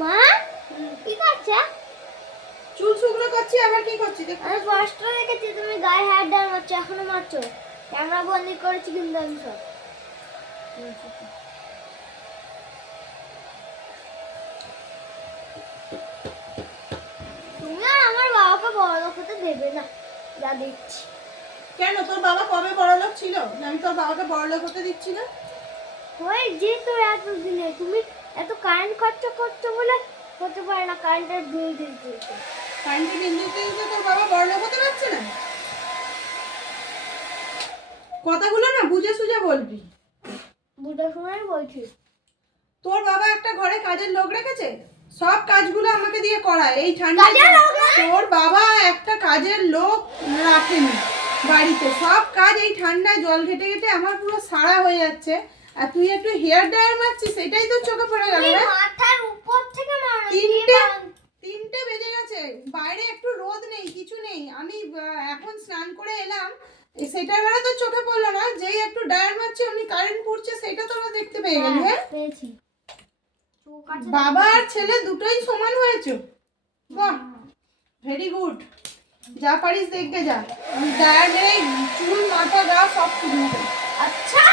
মা কি করছো? চুল শুকনো করছি, আবার কি করছি দেখ। আমি পোস্টার দেখেছি তুমি গায়ে হাত ডাল মারছো, এখনো মারছো। ক্যামেরা বন্দি করেছি কিন্তু আমি সব। তুমি আর আমার বাবাকে বড় লোক হতে দেবে না, যা দেখছি। কেন তোর বাবা কবে বড়লোক ছিল? না আমি তোর বাবাকে বড়লোক হতে দিচ্ছি না। হয়ে যে তোর এতদিনে তুমি এত কারেন্ট খরচ করছো বলে হতে পারে না কারেন্টের বিল দিতে। কারেন্টের বিল দিতে দিতে তোর বাবা বড়লোক হতে পারছে না। কথাগুলো না বুঝে সুঝে বলবি। বুঝে শুনেই বলছি। তোর বাবা একটা ঘরে কাজের লোক রেখেছে, সব কাজগুলো আমাকে দিয়ে করায়। এই ঠান্ডায় কাজের লোক না? তোর বাবা একটা কাজের লোক রাখেনি বাড়িতে, সব কাজ এই ঠান্ডায় জল ঘেটে ঘেটে আমার পুরো সারা হয়ে যাচ্ছে। আর তুই একটু হেয়ার ড্রায়ার মারছিস, সেটাই তো চোখে পড়ে গেল তুমি না। মাথার উপর থেকে মারো। তিনটে বেজে গেছে, বাইরে একটু রোদ নেই, কিছু নেই। আমি এখন স্নান করে এলাম, সেটার বেলা তো চোখে পড়লো না, যেই একটু ড্রায়ার মারছি অমনি কারেন্ট পড়ছে, সেটা তোরা দেখতে পেয়ে গেলি। হ্যাঁ পেয়েছি। চোখ আছে। বাবা আর ছেলে দুটোই সমান হয়েছে। বাহ, ভেরি গুড। যা পারিস দেখবে যা। ড্রায়ার মেরে চুল মাথা গা সব শুকনো করে। আচ্ছা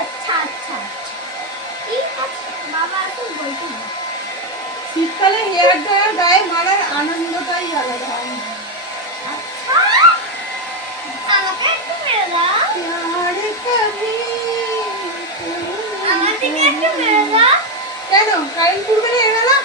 আচ্ছা আচ্ছা ঠিক আছে বাবা এখন বলতে না। শীতকালে হেয়ার ড্রায়ার গায়ে মারার আনন্দটাই আলাদা। আচ্ছা আমাকে একটু মেরে দাও। प्यार कभी আমার দিকে একটু মেরে দাও। কেন কারেন্ট পড়বে না এবেলা?